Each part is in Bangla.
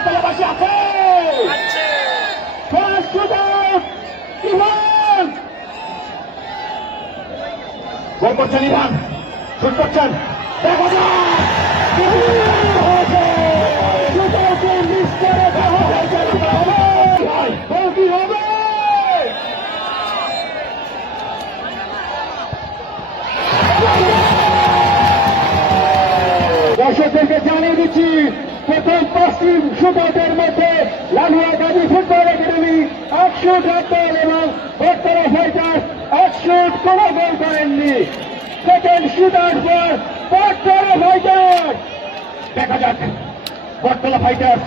বটতলাবাসী আছে। First গোল করছেন ইভান শুট করছেন। দেখা দর্শকদেরকে জানিয়ে দিচ্ছি প্রথম পশ্চিম শুটাউটের মধ্যে লালুয়া গাজী ফুটবল একাডেমি এক শুট রাখতেন এবং বটতলা ফাইটার্স এক শুট কোনো গোল করেননি। সেকেন্ড শুট আউট পর বটতলা ফাইটার্স দেখা যাক, Battala fighters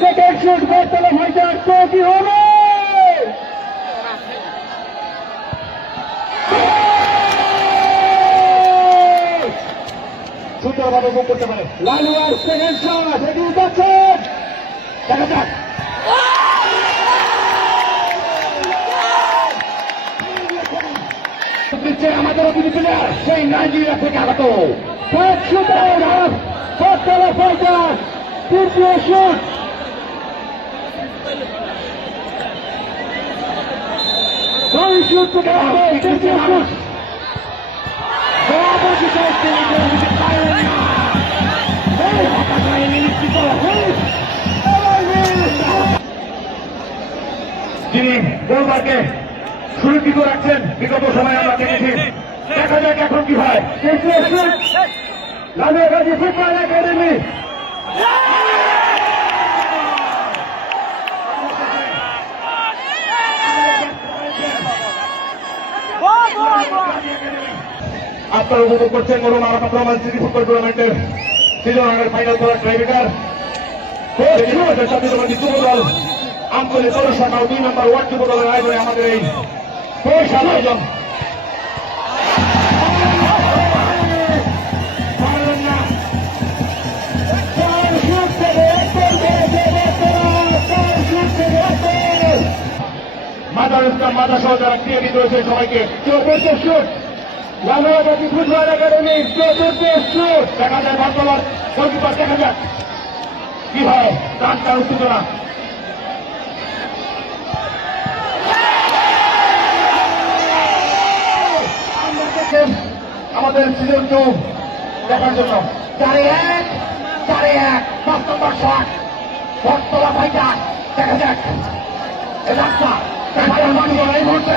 second shoot Battala fighters তো কি হবে সুন্দরভাবে গোল করতে পারে। লালুয়ার সেকেন্ড শট এগিয়ে যাচ্ছে। দেখা যাক। আমাদের অতিথি প্লেয়ার সেই নাইজেরিয়া থেকে আগত। তৃতীয় শুট যিনি গোলবারকে সুরক্ষিত রাখছেন। বিগত সময় আমরা দেখেছি। দেখা যাক এখন কি হয়। আপনারা উপভোগ করছেন মরুন আরাফাত রহমান সিটি ফুটবল টুর্নামেন্টের সিজন রানের ফাইনাল খেলার ট্রাইবেকার জাতীয়তাবাদী যুব দল আঞ্চলিক পৌরসভা দুই নম্বর ওয়ার্ড যুব দলের আয়োজনে আমাদের এই পৌরসভা আয়োজন মাদার ইসলাম মাদা সহ যারা ক্রিয়াবিদ রয়েছে সবাইকে চতুর্থ শুট লালবাদী ফুটবল একাডেমি চতুর্থ দেখা যায় বর্তমান গোলকিপার দেখা যাক। কি হয়? আমাদের সিজন টু দেখার জন্য। চারে এক চারে এক পাঁচ নম্বর শট বটতলা ভাইটা দেখা যাক। এলাকা দেখা মানি এই মুহূর্তে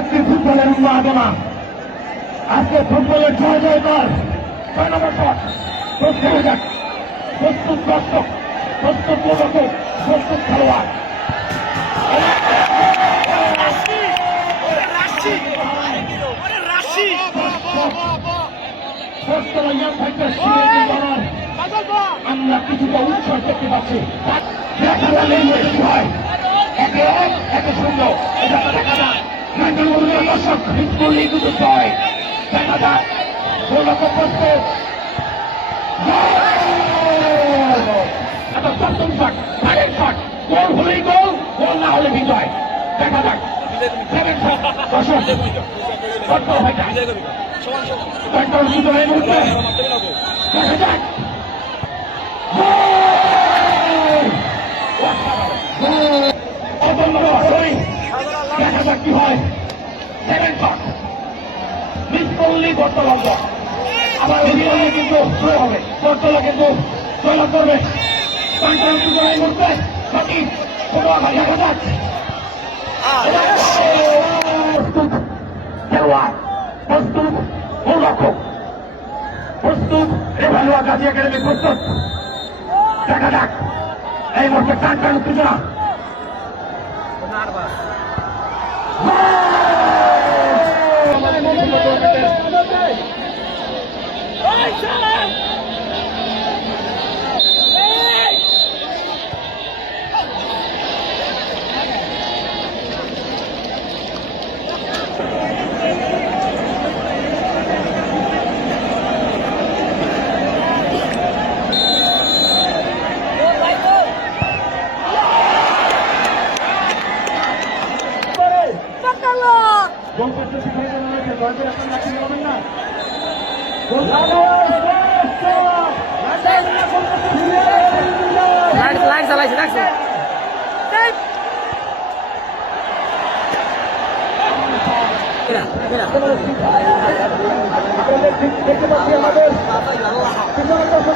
আজকে ফুটবলের উন্মাদনা আজকে ফুটবলের জয় জয়কার ছয় নম্বর শট প্রস্তুত হয়ে দর্শক প্রস্তুত প্রস্তুত খেলোয়াড় ইয়াং আমরা কিছুটা উৎসব দেখতে পাচ্ছি দেখা হয় একে এটা দেখা যাক মন্দিরের দর্শক হিটবলি দুটো জয় দেখা যাক গোলক প্রস্তুত এটা সপ্তম শট থার্ড শট গোল হলেই গোল গোল না হলে বিজয় দেখা যাক দর্শক কন্ট্রোল বিজয় মুহূর্তে করলেই বর্তমান আবার অধিকারী কিন্তু জয় হবে। বর্তলা কিন্তু জয়লাভ করবে। এই মুহূর্তে বাকি গাজী একাডেমি প্রস্তুত। দেখা যাক। এই মুহূর্তে টান টান উত্তেজনা? লাইট চালাইছে ঠিক দেখতে পাচ্ছি আমাদের কৃষ্ণনগর